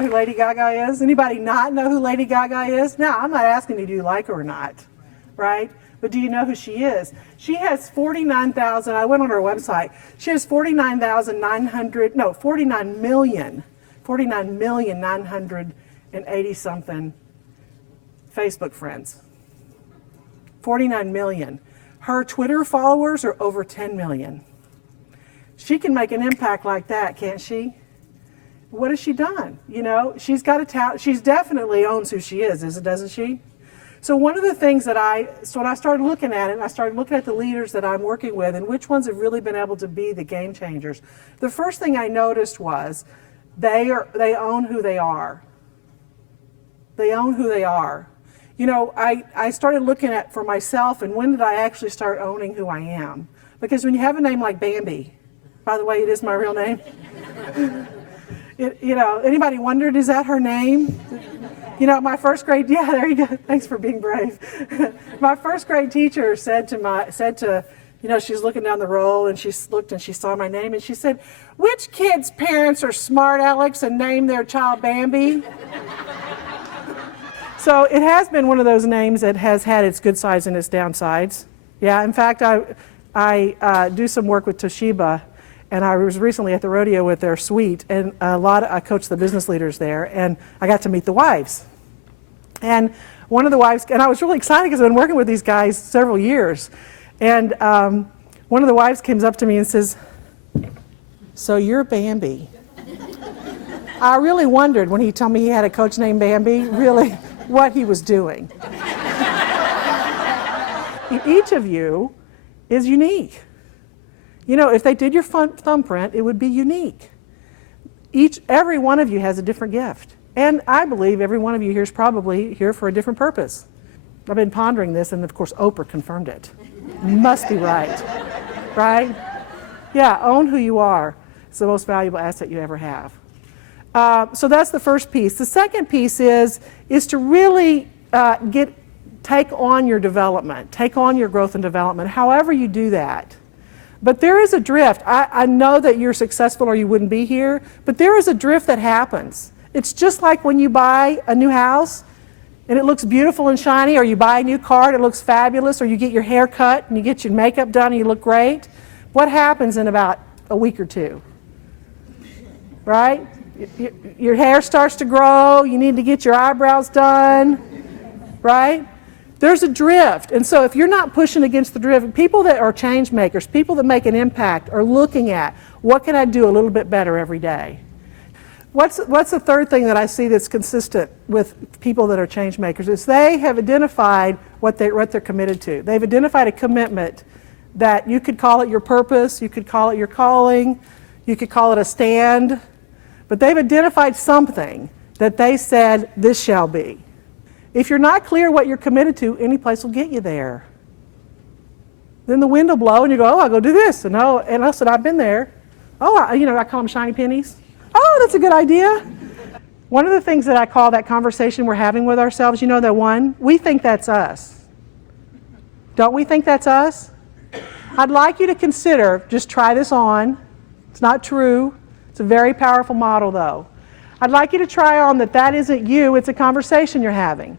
know who Lady Gaga is? Anybody not know who Lady Gaga is? Now, I'm not asking you, do you like her or not, right? But do you know who she is? She has 49,000, I went on her website. She has 49,980 something Facebook friends. 49 million. Her Twitter followers are over 10 million. She can make an impact like that, can't she? What has she done? You know, she's got a talent. She's definitely owns who she is, doesn't she? So one of the things that when I started looking at it, I started looking at the leaders that I'm working with and which ones have really been able to be the game changers. The first thing I noticed was they own who they are. They own who they are. You know, I started looking at for myself, and when did I actually start owning who I am? Because when you have a name like Bambi, by the way, it is my real name. You know, anybody wondered, is that her name? You know, my first grade, yeah, there you go. Thanks for being brave. My first grade teacher said to, you know, she's looking down the roll and she looked and she saw my name and she said, "Which kid's parents are smart Alex and named their child Bambi?" So it has been one of those names that has had its good sides and its downsides. Yeah, in fact, I do some work with Toshiba, and I was recently at the rodeo with their suite, and I coached the business leaders there, and I got to meet the wives. And one of the wives, and I was really excited because I've been working with these guys several years, and one of the wives comes up to me and says, "So you're Bambi." I really wondered when he told me he had a coach named Bambi, really what he was doing. Each of you is unique. You know, if they did your thumbprint, it would be unique. Every one of you has a different gift. And I believe every one of you here is probably here for a different purpose. I've been pondering this, and of course, Oprah confirmed it. Must be right. Right? Yeah, own who you are. It's the most valuable asset you ever have. So that's the first piece. The second piece is to really take on your development, take on your growth and development, however you do that. But there is a drift. I know that you're successful or you wouldn't be here, but there is a drift that happens. It's just like when you buy a new house and it looks beautiful and shiny, or you buy a new car and it looks fabulous, or you get your hair cut and you get your makeup done and you look great. What happens in about a week or two? Right? Your hair starts to grow, you need to get your eyebrows done, right? There's a drift. And so if you're not pushing against the drift, people that are change makers, people that make an impact are looking at, what can I do a little bit better every day? What's the third thing that I see that's consistent with people that are change makers is they have identified what they're committed to. They've identified a commitment that you could call it your purpose, you could call it your calling, you could call it a stand, but they've identified something that they said, this shall be. If you're not clear what you're committed to, any place will get you there. Then the wind will blow and you go, oh, I'll go do this. And I said, I've been there. Oh, I call them shiny pennies. Oh, that's a good idea. One of the things that I call that conversation we're having with ourselves, you know, the one, we think that's us. Don't we think that's us? I'd like you to consider, just try this on. It's not true. It's a very powerful model, though. I'd like you to try on that isn't you, it's a conversation you're having.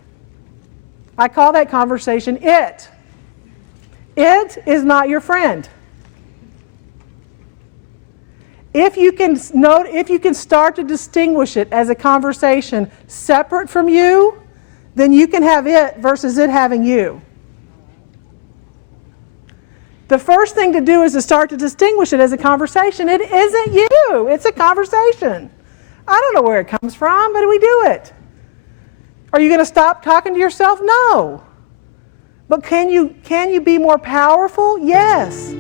I call that conversation it. It is not your friend. If you can start to distinguish it as a conversation separate from you, then you can have it versus it having you. The first thing to do is to start to distinguish it as a conversation. It isn't you, it's a conversation. I don't know where it comes from, but we do it. Are you going to stop talking to yourself? No. But can you be more powerful? Yes.